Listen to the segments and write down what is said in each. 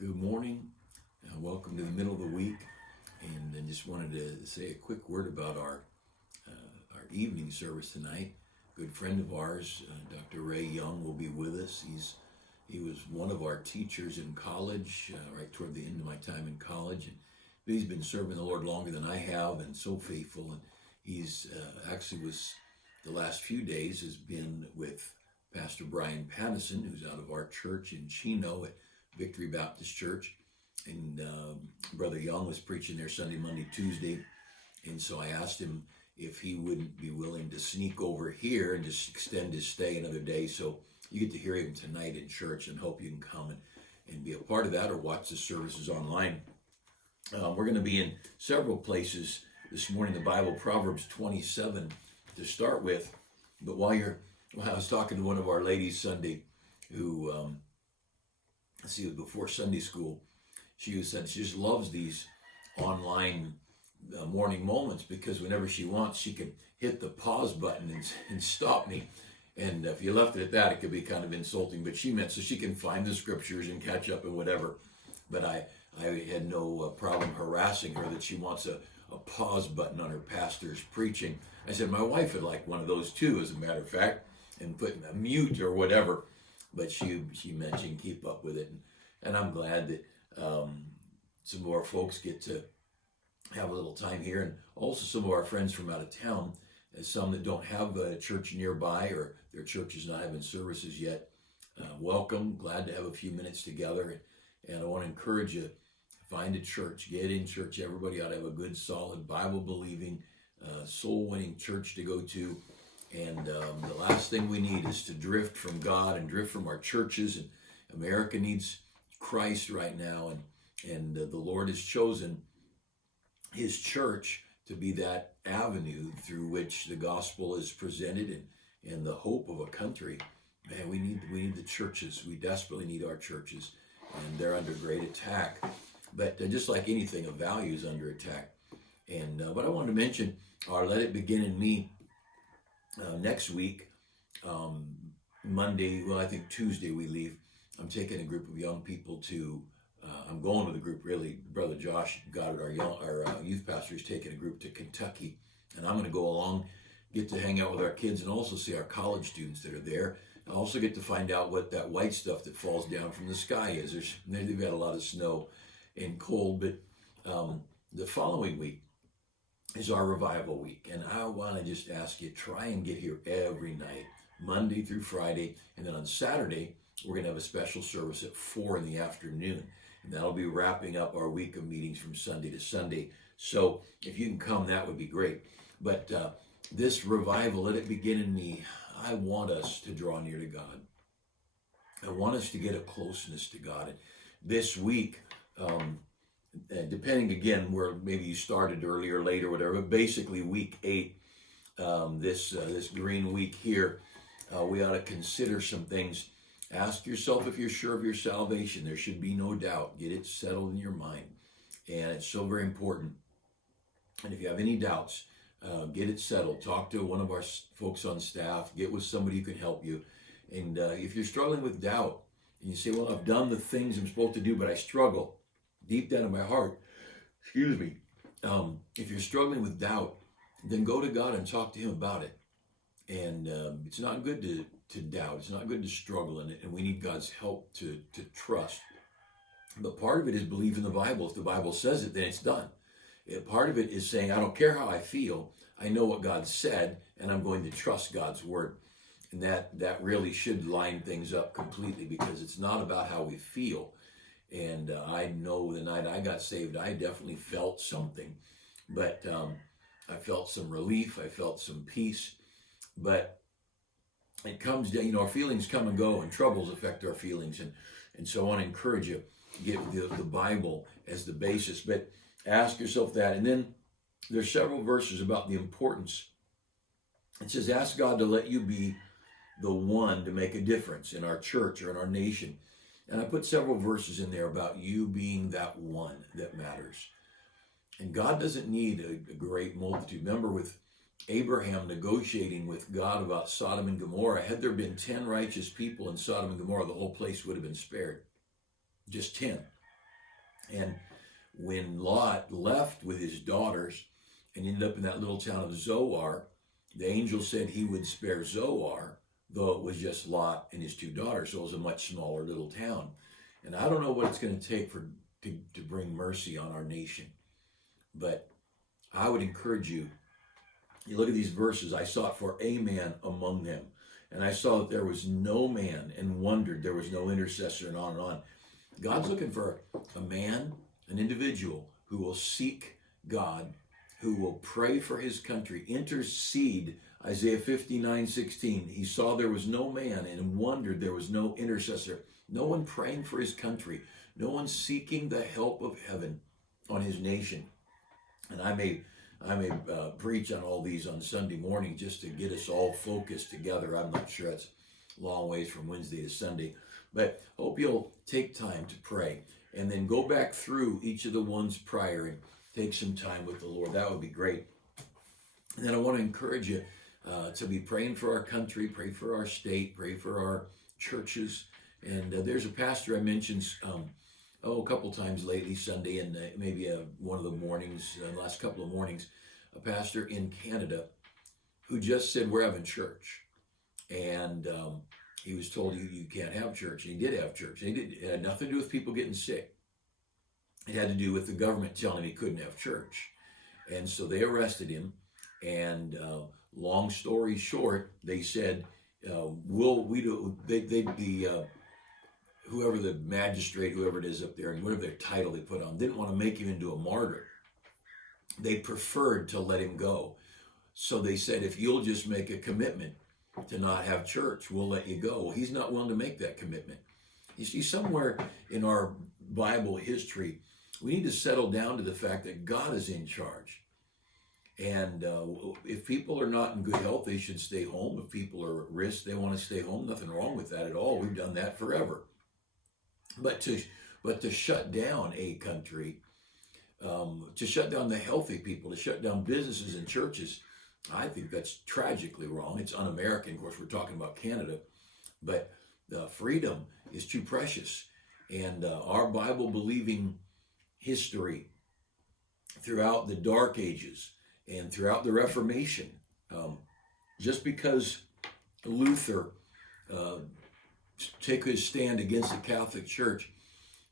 Good morning. Welcome to the middle of the week. And I just wanted to say a quick word about our evening service tonight. A good friend of ours, Dr. Ray Young, will be with us. He was one of our teachers in college, right toward the end of my time in college. And he's been serving the Lord longer than I have, and so faithful. And he's actually was the last few days has been with Pastor Brian Pattison, who's out of our church in Chino at Victory Baptist Church. And Brother Young was preaching there Sunday, Monday, Tuesday. And so I asked him if he wouldn't be willing to sneak over here and just extend his stay another day. So you get to hear him tonight in church, and hope you can come and be a part of that or watch the services online. We're going to be in several places this morning. The Bible, Proverbs 27 to start with. But I was talking to one of our ladies Sunday who, it was before Sunday school. She said she just loves these online morning moments, because whenever she wants, she can hit the pause button and stop me. And if you left it at that, it could be kind of insulting. But she meant so she can find the scriptures and catch up and whatever. But I had no problem harassing her that she wants a pause button on her pastor's preaching. I said my wife would like one of those too, as a matter of fact, and put a mute or whatever. But she meant she can keep up with it. And I'm glad that some of our folks get to have a little time here, and also some of our friends from out of town, and some that don't have a church nearby or their church is not having services yet. Welcome, glad to have a few minutes together. And I want to encourage you, find a church, get in church. Everybody ought to have a good, solid, Bible-believing, soul-winning church to go to. And the last thing we need is to drift from God and drift from our churches. And America needs Christ right now, and the Lord has chosen his church to be that avenue through which the gospel is presented and the hope of a country. Man, we need the churches. We desperately need our churches, and they're under great attack. But just like anything of value is under attack. And but I wanted to mention our Let It Begin in Me next week, Monday. Well, I think Tuesday we leave. I'm taking a group of young people to, I'm going with a group really, Brother Josh Goddard, our youth pastor, is taking a group to Kentucky. And I'm going to go along, get to hang out with our kids, and also see our college students that are there. I also get to find out what that white stuff that falls down from the sky is. They've got a lot of snow and cold, but the following week is our revival week. And I want to just ask you, try and get here every night, Monday through Friday. And then on Saturday, we're going to have a special service at 4 in the afternoon. And that'll be wrapping up our week of meetings from Sunday to Sunday. So if you can come, that would be great. But this revival, Let It Begin in Me, I want us to draw near to God. I want us to get a closeness to God. And this week, depending again where maybe you started early or late or whatever, but basically week 8, this green week here, we ought to consider some things. Ask yourself if you're sure of your salvation. There should be no doubt. Get it settled in your mind. And it's so very important. And if you have any doubts, get it settled. Talk to one of our folks on staff. Get with somebody who can help you. And if you're struggling with doubt, and you say, well, I've done the things I'm supposed to do, but I struggle deep down in my heart, excuse me. If you're struggling with doubt, then go to God and talk to him about it. And it's not good to doubt. It's not good to struggle in it. And we need God's help to trust. But part of it is believe in the Bible. If the Bible says it, then it's done. Part of it is saying, I don't care how I feel. I know what God said, and I'm going to trust God's word. And that really should line things up completely, because it's not about how we feel. And I know the night I got saved, I definitely felt something. But I felt some relief. I felt some peace. But it comes down, our feelings come and go, and troubles affect our feelings. And so I want to encourage you, get the Bible as the basis. But ask yourself that. And then there's several verses about the importance. It says, ask God to let you be the one to make a difference in our church or in our nation. And I put several verses in there about you being that one that matters. And God doesn't need a great multitude. Remember with Abraham negotiating with God about Sodom and Gomorrah, had there been 10 righteous people in Sodom and Gomorrah, the whole place would have been spared. Just 10. And when Lot left with his daughters and ended up in that little town of Zoar, the angel said he would spare Zoar, though it was just Lot and his two daughters. So it was a much smaller little town. And I don't know what it's going to take to bring mercy on our nation. But I would encourage you, you look at these verses, I sought for a man among them. And I saw that there was no man, and wondered there was no intercessor, and on and on. God's looking for a man, an individual who will seek God, who will pray for his country, intercede. Isaiah 59:16. He saw there was no man and wondered there was no intercessor. No one praying for his country. No one seeking the help of heaven on his nation. And I may preach on all these on Sunday morning just to get us all focused together. I'm not sure it's a long ways from Wednesday to Sunday. But hope you'll take time to pray and then go back through each of the ones prior and take some time with the Lord. That would be great. And then I want to encourage you to be praying for our country, pray for our state, pray for our churches. And there's a pastor I mentioned a couple times lately, Sunday, and maybe one of the mornings, last couple of mornings, a pastor in Canada who just said, we're having church. And he was told you can't have church. And he did have church. And it had nothing to do with people getting sick. It had to do with the government telling him he couldn't have church. And so they arrested him. And long story short, they said, whoever the magistrate, whoever it is up there, and whatever their title they put on, didn't want to make him into a martyr. They preferred to let him go. So they said, if you'll just make a commitment to not have church, we'll let you go. Well, he's not willing to make that commitment. You see, somewhere in our Bible history, we need to settle down to the fact that God is in charge. And if people are not in good health, they should stay home. If people are at risk, they want to stay home. Nothing wrong with that at all. We've done that forever. But to shut down a country, to shut down the healthy people, to shut down businesses and churches, I think that's tragically wrong. It's un-American. Of course, we're talking about Canada. But freedom is too precious. And our Bible-believing history throughout the Dark Ages and throughout the Reformation, just because Luther took his stand against the Catholic Church,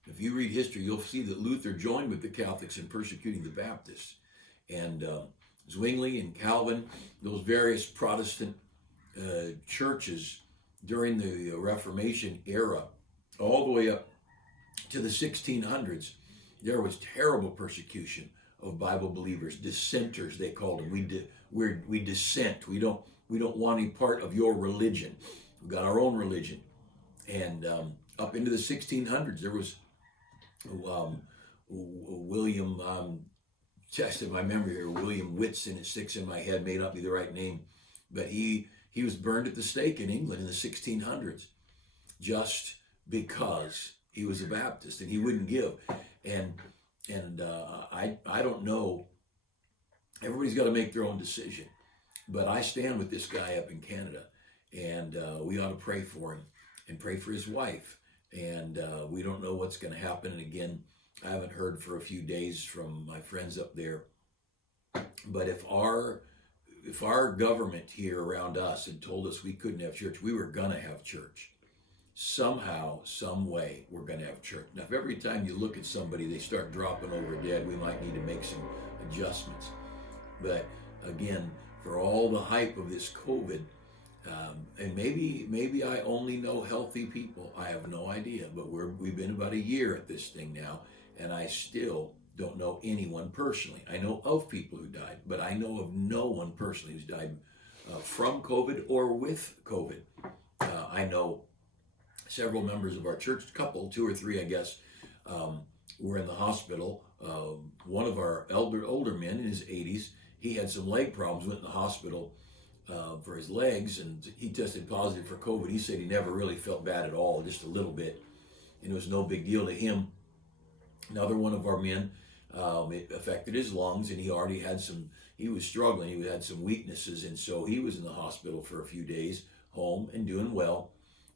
if you read history, you'll see that Luther joined with the Catholics in persecuting the Baptists. And Zwingli and Calvin, those various Protestant churches during the Reformation era, all the way up to the 1600s, there was terrible persecution of Bible believers, dissenters they called them. We dissent. We don't want any part of your religion. We've got our own religion. And up into the 1600s, there was William, tested my memory here, William Whitson, it sticks in my head, may not be the right name, but he was burned at the stake in England in the 1600s just because he was a Baptist and he wouldn't give. And I don't know, everybody's got to make their own decision, but I stand with this guy up in Canada, and we ought to pray for him and pray for his wife. And we don't know what's going to happen. And again, I haven't heard for a few days from my friends up there. But if our government here around us had told us we couldn't have church, we were going to have church. Somehow, some way, we're going to have church. Now, if every time you look at somebody, they start dropping over dead, we might need to make some adjustments. But again, for all the hype of this COVID, and maybe I only know healthy people. I have no idea. But we've been about a year at this thing now, and I still don't know anyone personally. I know of people who died, but I know of no one personally who's died from COVID or with COVID. I know several members of our church, two or three, I guess, were in the hospital. One of our older men in his 80s, he had some leg problems, went in the hospital for his legs, and he tested positive for COVID. He said he never really felt bad at all, just a little bit, and it was no big deal to him. Another one of our men, it affected his lungs, and he was struggling, he had some weaknesses, and so he was in the hospital for a few days, home and doing well.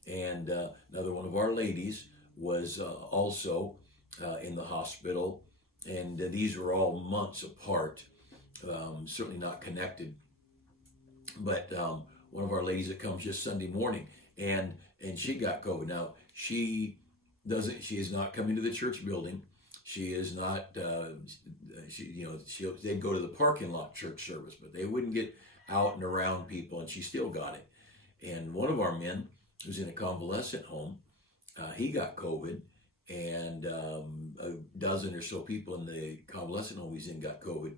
And another one of our ladies was also in the hospital, and these were all months apart, certainly not connected. But one of our ladies that comes just Sunday morning, and she got COVID. Now she is not coming to the church building. She is not. They'd go to the parking lot church service, but they wouldn't get out and around people, and she still got it. And one of our men who's in a convalescent home, he got COVID, and a dozen or so people in the convalescent home he's in got COVID.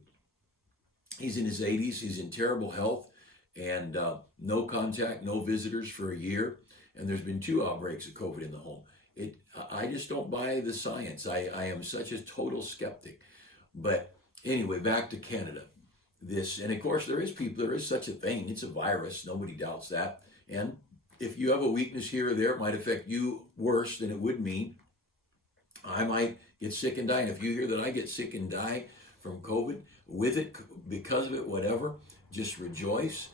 He's in his 80s. He's in terrible health, and no contact, no visitors for a year. And there's been 2 outbreaks of COVID in the home. I just don't buy the science. I am such a total skeptic. But anyway, back to Canada. And of course there is such a thing. It's a virus. Nobody doubts that. And if you have a weakness here or there, it might affect you worse than it would me. I might get sick and die. And if you hear that I get sick and die from COVID, with it, because of it, whatever, just rejoice.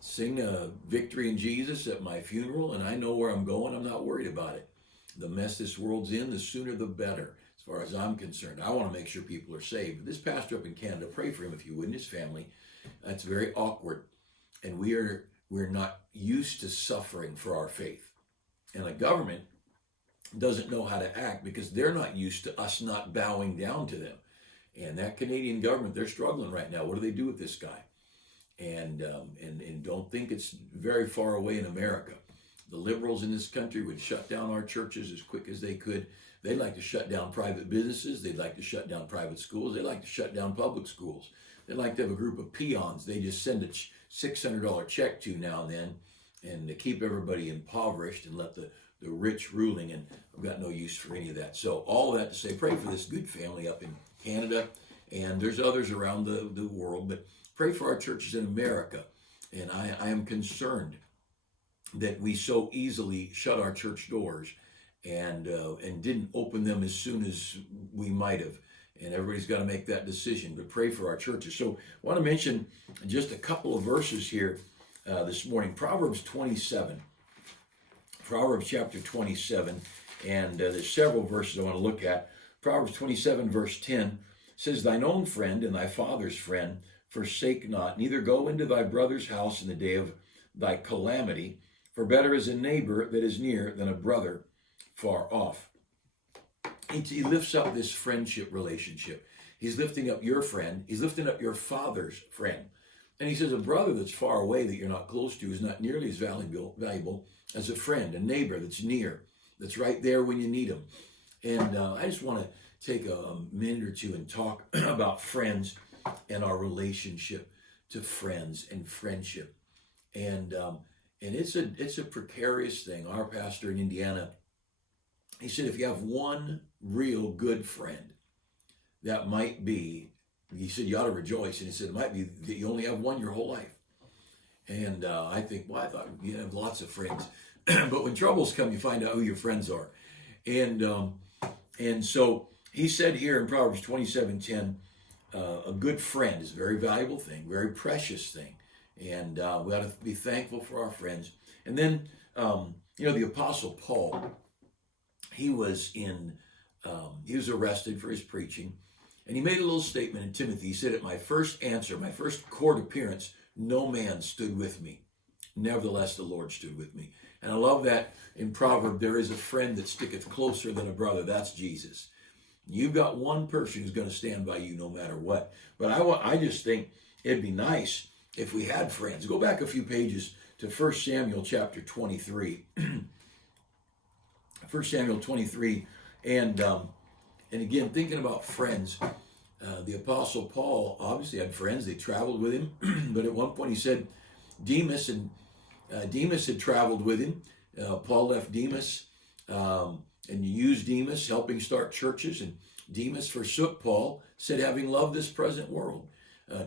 Sing a victory in Jesus at my funeral, and I know where I'm going. I'm not worried about it. The mess this world's in, the sooner the better, as far as I'm concerned. I want to make sure people are saved. But this pastor up in Canada, pray for him if you would, and his family. That's very awkward. And we're not used to suffering for our faith. And the government doesn't know how to act because they're not used to us not bowing down to them. And that Canadian government, they're struggling right now. What do they do with this guy? And don't think it's very far away in America. The liberals in this country would shut down our churches as quick as they could. They'd like to shut down private businesses. They'd like to shut down private schools. They'd like to shut down public schools. They'd like to have a group of peons they just send a $600 check to now and then, and to keep everybody impoverished and let the rich ruling. And I've got no use for any of that. So all of that to say, pray for this good family up in Canada, and there's others around the world, but pray for our churches in America. And I am concerned that we so easily shut our church doors and didn't open them as soon as we might have. And everybody's got to make that decision. But pray for our churches. So I want to mention just a couple of verses here this morning. Proverbs 27. Proverbs chapter 27. And there's several verses I want to look at. Proverbs 27 verse 10 says, "Thine own friend and thy father's friend forsake not, neither go into thy brother's house in the day of thy calamity, for better is a neighbor that is near than a brother far off." He lifts up this friendship relationship. He's lifting up your friend. He's lifting up your father's friend. And he says a brother that's far away that you're not close to is not nearly as valuable as a friend, a neighbor that's near, that's right there when you need him. And I just want to take a minute or two and talk about friends and our relationship to friends and friendship. And it's a precarious thing. Our pastor in Indiana, he said, if you have one real good friend, that might be, he said, you ought to rejoice. And he said, it might be that you only have one your whole life. And I think, well, I thought you have lots of friends. But when troubles come, you find out who your friends are. And so he said here in Proverbs 27:10, a good friend is a very valuable thing, very precious thing. And we ought to be thankful for our friends. And then, the Apostle Paul, he was arrested for his preaching. And he made a little statement in Timothy. He said, at my first court appearance, no man stood with me. Nevertheless, the Lord stood with me. And I love that in Proverbs, there is a friend that sticketh closer than a brother. That's Jesus. You've got one person who's going to stand by you no matter what. But I just think it'd be nice if we had friends. Go back a few pages to 1 Samuel chapter 23. 1 Samuel 23. And again, thinking about friends, the Apostle Paul obviously had friends. They traveled with him. But at one point he said Demas had traveled with him. Paul left Demas and used Demas, helping start churches. And Demas forsook Paul, said, having loved this present world.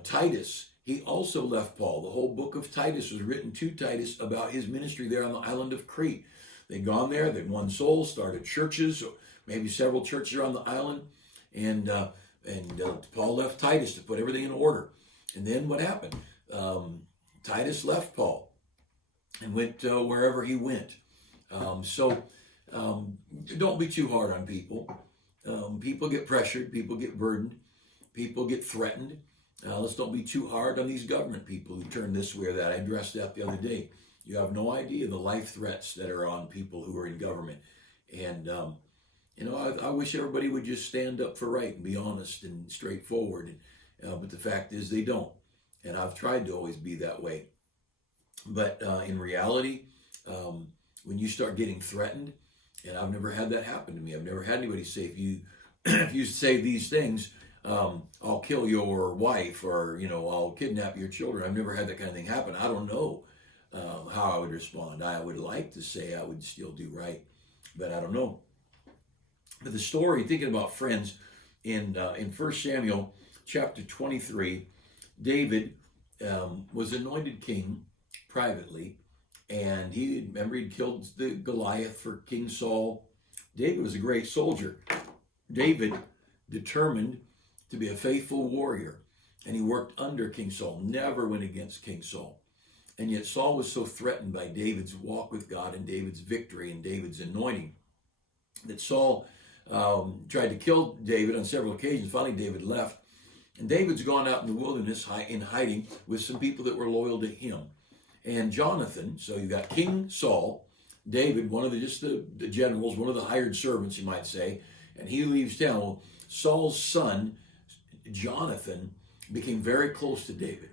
Titus, he also left Paul. The whole book of Titus was written to Titus about his ministry there on the island of Crete. They'd gone there, they'd won souls, started churches, maybe several churches around the island. And Paul left Titus to put everything in order. And then what happened? Titus left Paul and went wherever he went. So don't be too hard on people. People get pressured, people get burdened, people get threatened. Let's don't be too hard on these government people who turn this way or that. I addressed that the other day. You have no idea the life threats that are on people who are in government. And, I wish everybody would just stand up for right and be honest and straightforward. But the fact is they don't. And I've tried to always be that way. But in reality, when you start getting threatened, and I've never had that happen to me. I've never had anybody say, if you say these things, I'll kill your wife, or, I'll kidnap your children. I've never had that kind of thing happen. I don't know how I would respond. I would like to say I would still do right, but I don't know. But the story, thinking about friends, in 1 Samuel chapter 23, David was anointed king privately, and he'd killed the Goliath for King Saul. David was a great soldier. David determined to be a faithful warrior, and he worked under King Saul, never went against King Saul. And yet Saul was so threatened by David's walk with God and David's victory and David's anointing that Saul tried to kill David on several occasions. Finally, David left. And David's gone out in the wilderness in hiding with some people that were loyal to him. And Jonathan, so you got King Saul, David, one of the generals, one of the hired servants, you might say, and he leaves town. Well, Saul's son, Jonathan, became very close to David.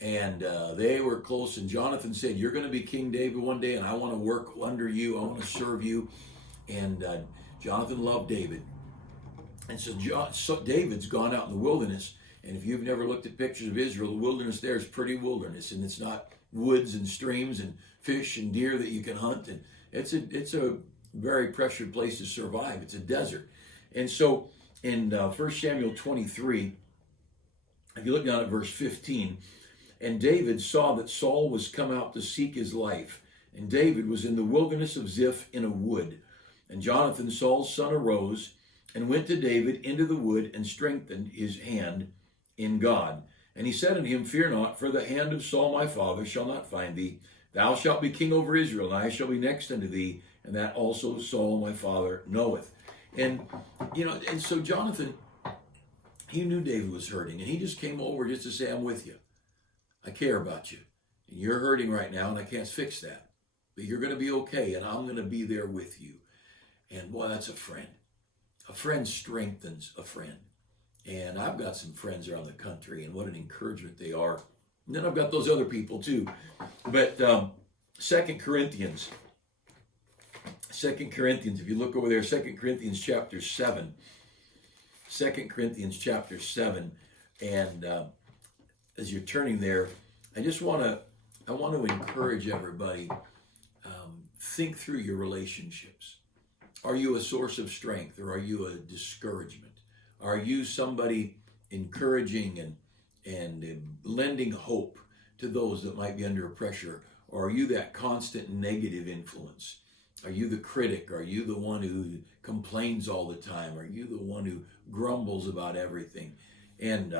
And they were close, and Jonathan said, you're going to be King David one day, and I want to work under you. I want to serve you. And Jonathan loved David. And so David's gone out in the wilderness. And if you've never looked at pictures of Israel, the wilderness there is pretty wilderness. And it's not woods and streams and fish and deer that you can hunt. And it's a very pressured place to survive. It's a desert. And so in 1 Samuel 23, if you look down at verse 15, and David saw that Saul was come out to seek his life. And David was in the wilderness of Ziph in a wood. And Jonathan, Saul's son, arose and went to David into the wood and strengthened his hand in God. And he said unto him, fear not, for the hand of Saul my father shall not find thee. Thou shalt be king over Israel, and I shall be next unto thee, and that also Saul my father knoweth. And so Jonathan, he knew David was hurting, and he just came over just to say, I'm with you. I care about you. And you're hurting right now, and I can't fix that. But you're going to be okay, and I'm going to be there with you. And boy, that's a friend. A friend strengthens a friend. And I've got some friends around the country, and what an encouragement they are. And then I've got those other people too. But 2 Corinthians, if you look over there, 2 Corinthians chapter 7. 2 Corinthians chapter 7. And as you're turning there, I want to encourage everybody, think through your relationships. Are you a source of strength, or are you a discouragement? Are you somebody encouraging and lending hope to those that might be under pressure? Or are you that constant negative influence? Are you the critic? Are you the one who complains all the time? Are you the one who grumbles about everything? And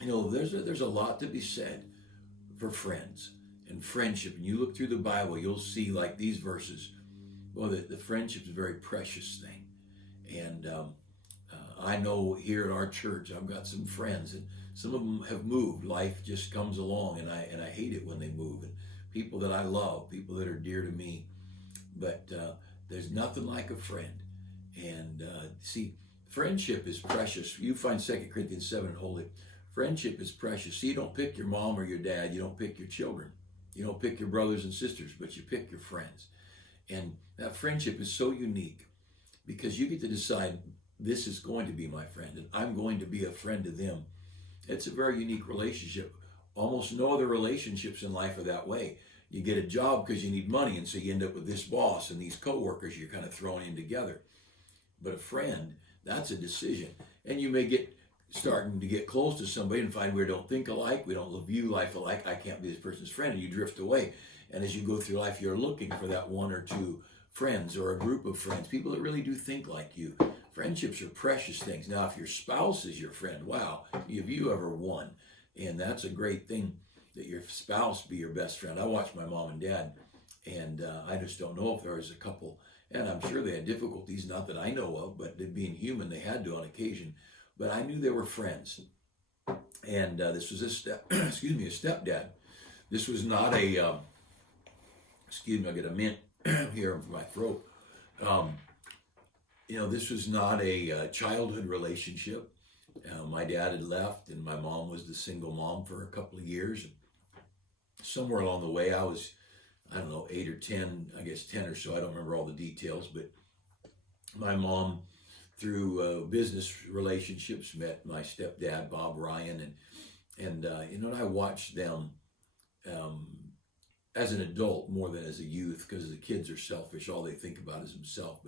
there's a lot to be said for friends and friendship. And you look through the Bible, you'll see, like these verses, well, the friendship is a very precious thing. And I know here at our church, I've got some friends, and some of them have moved. Life just comes along, and I hate it when they move. And people that I love, people that are dear to me. But there's nothing like a friend. And see, friendship is precious. You find 2 Corinthians 7 holy. Friendship is precious. See, you don't pick your mom or your dad. You don't pick your children. You don't pick your brothers and sisters, but you pick your friends. And that friendship is so unique because you get to decide, this is going to be my friend, and I'm going to be a friend to them. It's a very unique relationship. Almost no other relationships in life are that way. You get a job because you need money, and so you end up with this boss and these coworkers you're kind of thrown in together. But a friend, that's a decision. And you may starting to get close to somebody and find we don't think alike, we don't view life alike, I can't be this person's friend, and you drift away. And as you go through life, you're looking for that one or two friends or a group of friends, people that really do think like you. Friendships are precious things. Now, if your spouse is your friend, wow, have you ever won? And that's a great thing, that your spouse be your best friend. I watched my mom and dad, and I just don't know if there was a couple And I'm sure they had difficulties, not that I know of, but being human, they had to on occasion. But I knew they were friends. And this was a excuse me, a stepdad. This was not a, excuse me, I get a mint here in my throat. This was not a childhood relationship. My dad had left, and my mom was the single mom for a couple of years. Somewhere along the way, I was, I don't know, 8 or 10, I guess 10 or so. I don't remember all the details, but my mom, through business relationships, met my stepdad, Bob Ryan, and I watched them as an adult more than as a youth, because the kids are selfish. All they think about is themselves.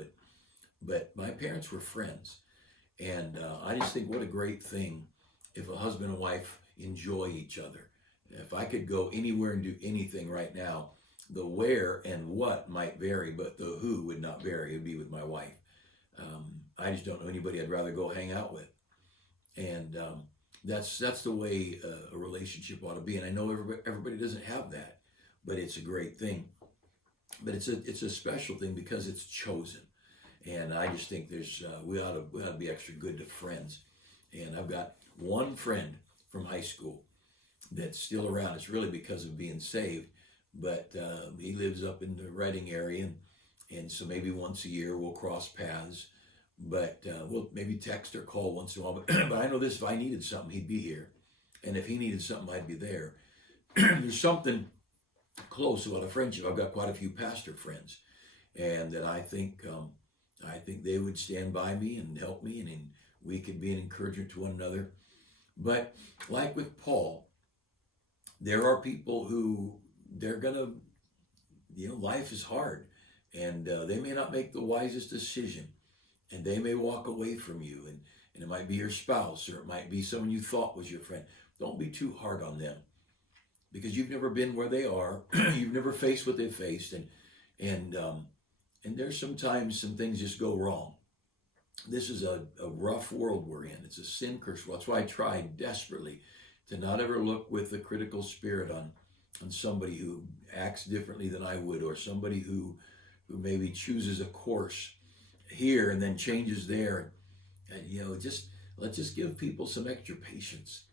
But my parents were friends, and I just think what a great thing if a husband and wife enjoy each other. If I could go anywhere and do anything right now, the where and what might vary, but the who would not vary. It would be with my wife. I just don't know anybody I'd rather go hang out with, and that's the way a relationship ought to be. And I know everybody doesn't have that, but it's a great thing. But it's a special thing because it's chosen. And I just think we ought to be extra good to friends. And I've got one friend from high school that's still around. It's really because of being saved, but he lives up in the Reading area, and so maybe once a year we'll cross paths. But we'll maybe text or call once in a while. But I know this: if I needed something, he'd be here, and if he needed something, I'd be there. There's something close about a friendship. I've got quite a few pastor friends, and that I think they would stand by me and help me, and we could be an encouragement to one another. But like with Paul, there are people who they're gonna, life is hard, and they may not make the wisest decision, and they may walk away from you, and it might be your spouse, or it might be someone you thought was your friend. Don't be too hard on them, because you've never been where they are. You've never faced what they faced, and there's sometimes some things just go wrong. This is a rough world we're in. It's a sin-cursed world. That's why I try desperately to not ever look with a critical spirit on somebody who acts differently than I would, or somebody who maybe chooses a course here and then changes there. And let's just give people some extra patience.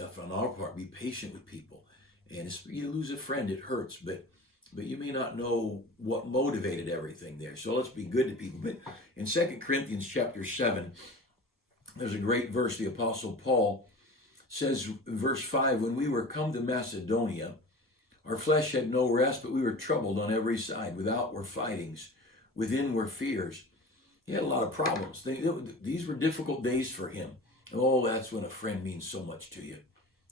On our part, be patient with people. And you lose a friend, it hurts, but you may not know what motivated everything there. So let's be good to people. But in 2 Corinthians chapter 7, there's a great verse. The Apostle Paul says in verse 5, when we were come to Macedonia, our flesh had no rest, but we were troubled on every side. Without were fightings, within were fears. He had a lot of problems. These were difficult days for him. Oh, that's when a friend means so much to you.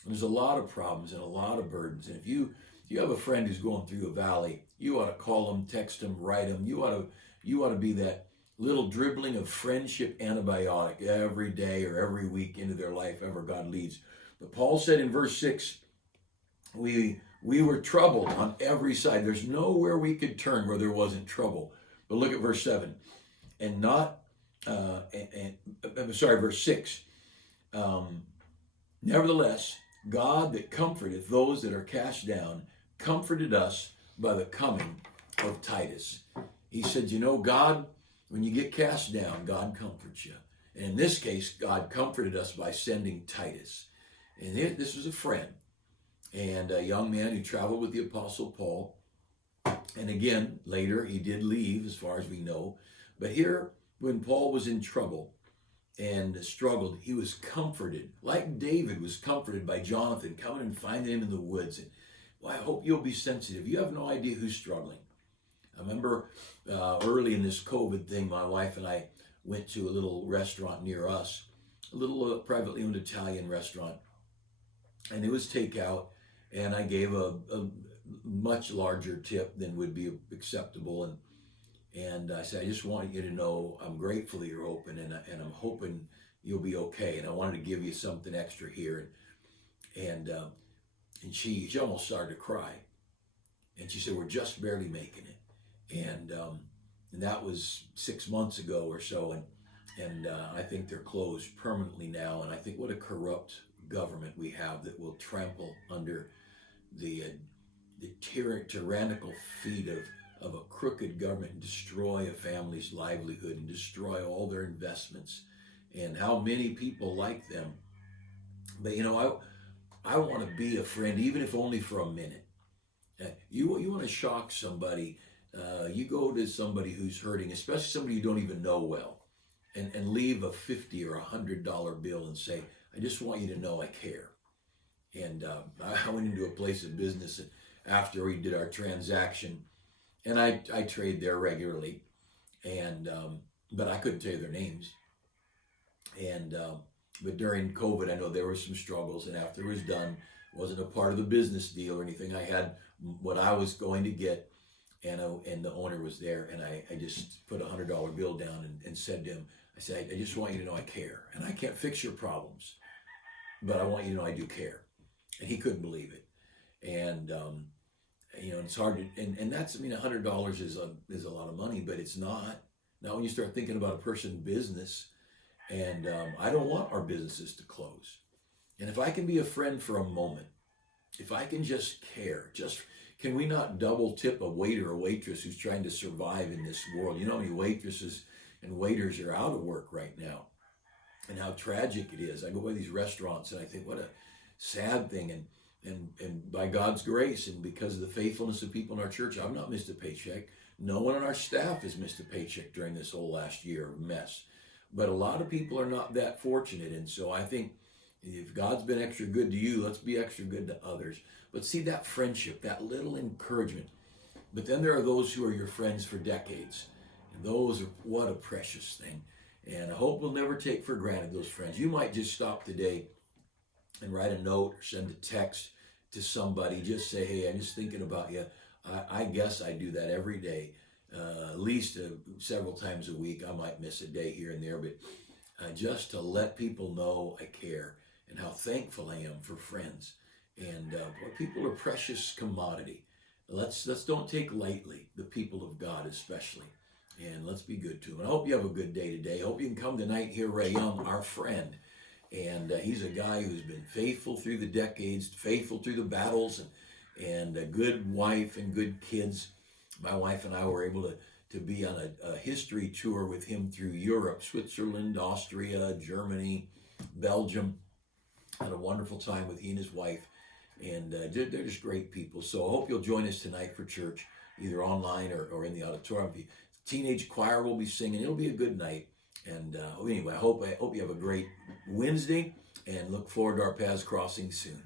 And there's a lot of problems and a lot of burdens. And if you have a friend who's going through a valley, you ought to call them, text them, write them. You ought to be that little dribbling of friendship antibiotic every day or every week into their life, ever God leads. But Paul said in verse 6, we were troubled on every side. There's nowhere we could turn where there wasn't trouble. But look at verse 7. Verse 6. Nevertheless, God that comforteth those that are cast down comforted us by the coming of Titus. He said, God, when you get cast down, God comforts you. And in this case, God comforted us by sending Titus. And this was a friend and a young man who traveled with the Apostle Paul. And again, later he did leave, as far as we know. But here, when Paul was in trouble and struggled, he was comforted, like David was comforted by Jonathan coming and finding him in the woods. And I hope you'll be sensitive. You have no idea who's struggling. I remember early in this COVID thing, my wife and I went to a little restaurant near us, a little privately owned Italian restaurant, and it was takeout, and I gave a much larger tip than would be acceptable, and I said, I just want you to know I'm grateful that you're open, and I'm hoping you'll be okay, and I wanted to give you something extra here, and she almost started to cry, and she said, we're just barely making it, and that was 6 months ago or so, and I think they're closed permanently now, and I think what a corrupt government we have that will trample under the tyrannical feet of a crooked government and destroy a family's livelihood and destroy all their investments, and how many people like them. But I want to be a friend, even if only for a minute. You want to shock somebody. You go to somebody who's hurting, especially somebody you don't even know well, and leave a $50 or $100 bill and say, "I just want you to know I care." And I went into a place of business after we did our transaction, and I trade there regularly, and but I couldn't tell you their names. And but during COVID, I know there were some struggles, and after it was done, wasn't a part of the business deal or anything. I had what I was going to get, and the owner was there, and I just put $100 bill down and said to him, I said, I just want you to know I care, and I can't fix your problems, but I want you to know I do care. And he couldn't believe it. And it's hard to, and that's, $100 is a lot of money, but it's not. Now when you start thinking about a person's business, and I don't want our businesses to close. And if I can be a friend for a moment, if I can just care, can we not double tip a waiter or waitress who's trying to survive in this world? You know how many waitresses and waiters are out of work right now, and how tragic it is. I go by these restaurants and I think, what a sad thing. And by God's grace and because of the faithfulness of people in our church, I've not missed a paycheck. No one on our staff has missed a paycheck during this whole last year of mess. But a lot of people are not that fortunate. And so I think if God's been extra good to you, let's be extra good to others. But see that friendship, that little encouragement. But then there are those who are your friends for decades. And those are, what a precious thing. And I hope we'll never take for granted those friends. You might just stop today and write a note or send a text to somebody. Just say, hey, I'm just thinking about you. I guess I do that every day. At least several times a week. I might miss a day here and there, but just to let people know I care and how thankful I am for friends. And people are precious commodity. Let's don't take lightly the people of God especially. And let's be good to them. I hope you have a good day today. I hope you can come tonight and hear Ray Young, our friend. And he's a guy who's been faithful through the decades, faithful through the battles, and a good wife and good kids. My wife and I were able to be on a history tour with him through Europe, Switzerland, Austria, Germany, Belgium. Had a wonderful time with he and his wife. And they're just great people. So I hope you'll join us tonight for church, either online or in the auditorium. The teenage choir will be singing. It'll be a good night. And anyway, I hope you have a great Wednesday and look forward to our paths crossing soon.